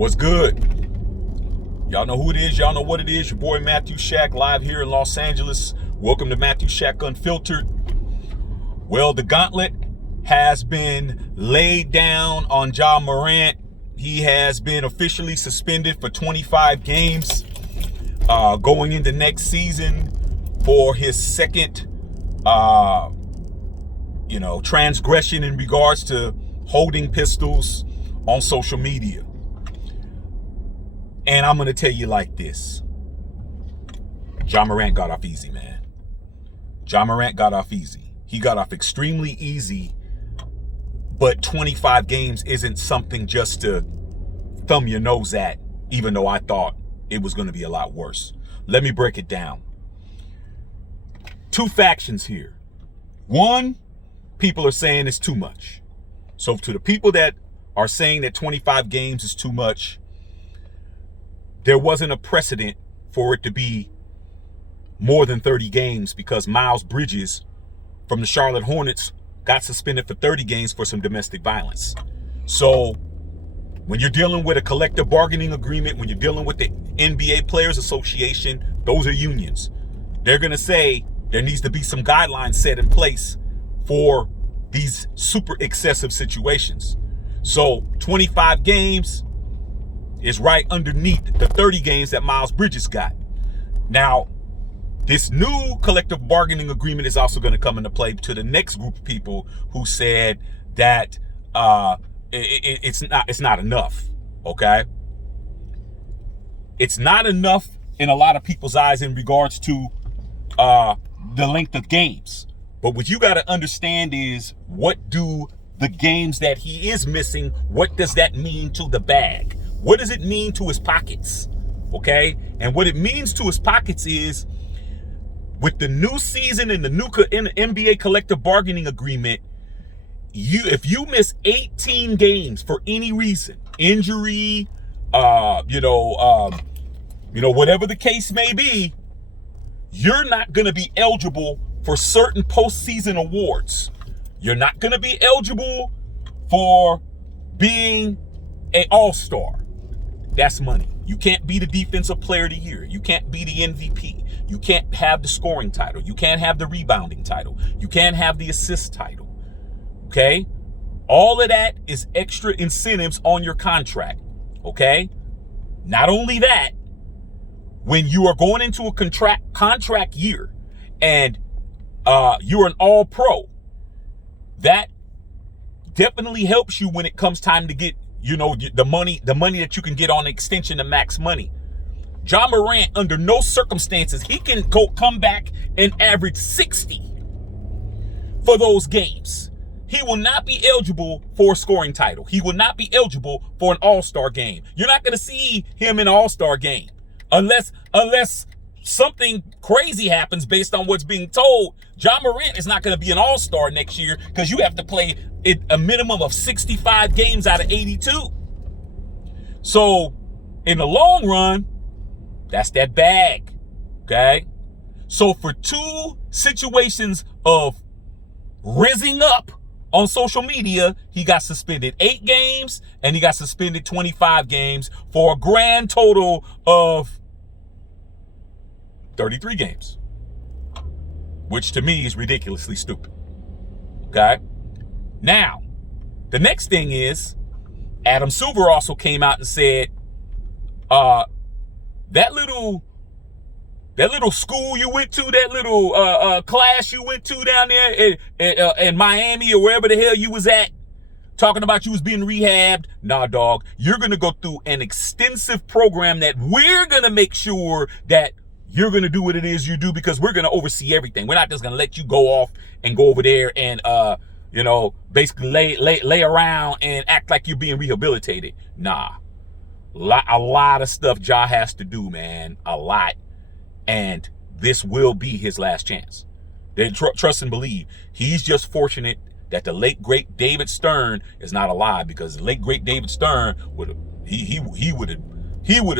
What's good? Y'all know who it is. Y'all know what it is. Your boy Matthew Shack, live here in Los Angeles. Welcome to Matthew Shack Unfiltered. Well, the gauntlet has been laid down on Ja Morant. He has been officially suspended for 25 games going into next season for his second transgression in regards to holding pistols on social media. And I'm going to tell you like this. Ja Morant got off easy, man. Ja Morant got off easy. He got off extremely easy, but 25 games isn't something just to thumb your nose at, even though I thought it was going to be a lot worse. Let me break it down. Two factions here. One, people are saying it's too much. So to the people that are saying that 25 games is too much, there wasn't a precedent for it to be more than 30 games because Miles Bridges from the Charlotte Hornets got suspended for 30 games for some domestic violence. So when you're dealing with a collective bargaining agreement, when you're dealing with the NBA Players Association, those are unions. They're going to say there needs to be some guidelines set in place for these super excessive situations. So 25 games is right underneath the 30 games that Miles Bridges got. Now, this new collective bargaining agreement is also going to come into play to the next group of people who said that it's not enough. Okay, it's not enough in a lot of people's eyes in regards to the length of games. But what you got to understand is, what do the games that he is missing, what does that mean to the bag? What does it mean to his pockets? Okay? And what it means to his pockets is, with the new season and the new NBA collective bargaining agreement, if you miss 18 games for any reason, injury, whatever the case may be, you're not going to be eligible for certain postseason awards. You're not going to be eligible for being an all-star. That's money. You can't be the defensive player of the year. You can't be the MVP. You can't have the scoring title. You can't have the rebounding title. You can't have the assist title. Okay? All of that is extra incentives on your contract. Okay? Not only that, when you are going into a contract year and you're an all-pro, that definitely helps you when it comes time to get the money that you can get on extension to max money. Ja Morant, under no circumstances, he can come back and average 60 for those games. He will not be eligible for a scoring title. He will not be eligible for an all-star game. You're not going to see him in an all-star game unless something crazy happens based on what's being told. Ja Morant is not going to be an all-star next year because you have to play a minimum of 65 games out of 82. So in the long run, that's that bag. Okay? So for two situations of rizzing up on social media, he got suspended 8 games and he got suspended 25 games for a grand total of 33 games, which to me is ridiculously stupid. Okay? Now, the next thing is, Adam Silver also came out and said, that little school you went to, that little class you went to down there in Miami or wherever the hell you was at, talking about you was being rehabbed. Nah, dog, you're going to go through an extensive program that we're going to make sure that you're going to do what it is you do, because we're going to oversee everything. We're not just going to let you go off and go over there and, basically lay around and act like you're being rehabilitated. Nah. A lot of stuff Ja has to do, man. A lot. And this will be his last chance. They trust and believe. He's just fortunate that the late, great David Stern is not alive, because the late, great David Stern would have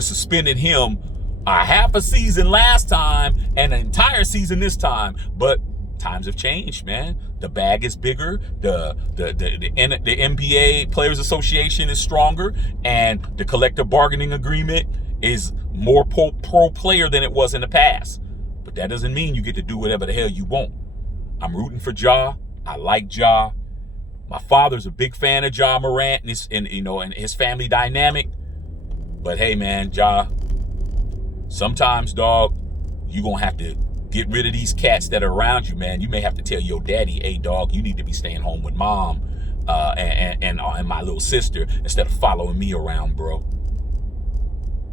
suspended him a half a season last time and an entire season this time. But times have changed, man. The bag is bigger. The NBA Players Association is stronger, and the collective bargaining agreement is more pro player than it was in the past. But that doesn't mean you get to do whatever the hell you want. I'm rooting for Ja. I like Ja. My father's a big fan of Ja Morant and his family dynamic. But hey, man, Ja, sometimes, dog, you're going to have to get rid of these cats that are around you, man. You may have to tell your daddy, hey, dog, you need to be staying home with mom and my little sister instead of following me around, bro.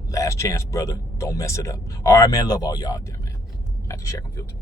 Last chance, brother. Don't mess it up. All right, man. Love all y'all out there, man. Matthew Shackleton Filter.